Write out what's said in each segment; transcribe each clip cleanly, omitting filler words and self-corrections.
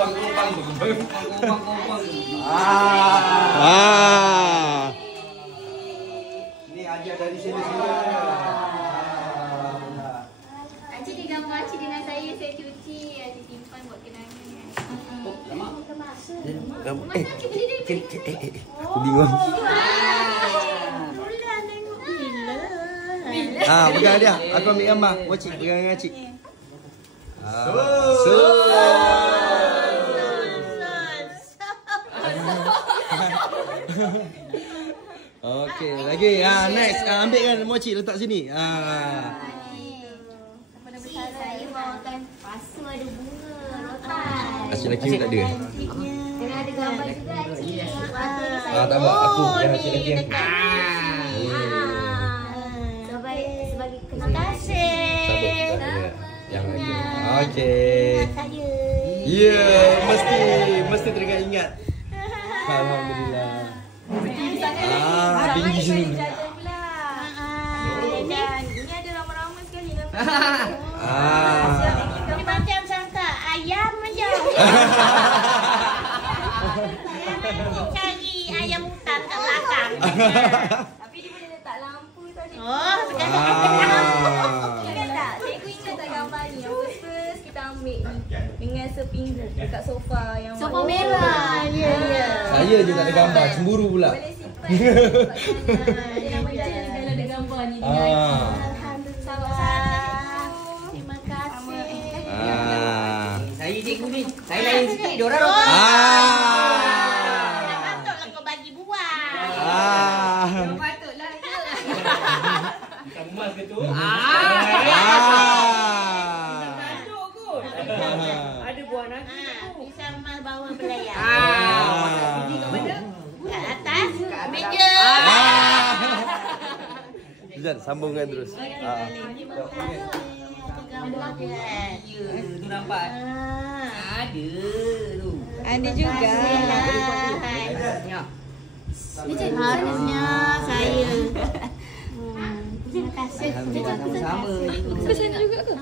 Ni ajar dari sini. Acik dia gambar Acik dengan saya cuci. Acik simpan buat kenangan. Aku bingung. Pegang dia. Aku ambil gambar. Wacik pegang dengan Acik. Okey, lagi. Next. Ambilkan mochi letak sini. Saya bawakan pasu ada bunga. Rotan. Acik lelaki tak ada. Kena ada gambar juga Acik. Tak apa. Aku yang Acik lelaki. Sebagai kenangan. Yang lagi. Okey. Ya, mesti teringat-ingat. Alhamdulillah. Tinggi sini. Ini ada ramai-ramai sekali. Ini macam sangka ayam aja. Cari ayam hutan kat belakang. Tapi dia boleh letak lampu tadi. Oh, sekarang Ingat tak? Cikgu ingat tak gambar ni? Yang first kita ambil ni dengan sepinggu dekat sofa yang sofa merah. Ya. Saya je tak ada gambar, cemburu pula. boleh simpan. Dia nama je kalau ada gambar ni. Alhamdulillah. Terima kasih. Saya cikgu ni. Saya lain sikit diorang. Patutlah kau bagi buah. Patutlah je. Bukan emas ke tu? Tajuk kot. Ada buah nasi tu. Bisa emas bawa belayar. Kat Kat atas meja. Sekejap, sambungkan terus. Terima kasih. Gambar dia. Ya, tu nampak. Ada tu. Ada juga. Ya. Harusnya saya. Terima kasih. Sama-sama. Pesan juga ke?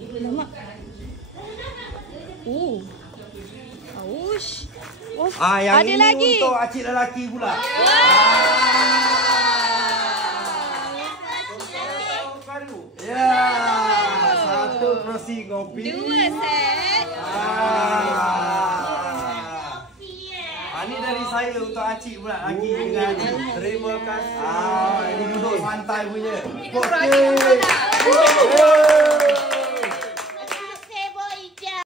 Yang Ada ini lagi. untuk acik lelaki pula. Ya, satu kerusi kopi. 2 set. Ini dari saya untuk acik pula lagi dengan acik. Terima kasih. Ini duduk santai punya. Okey.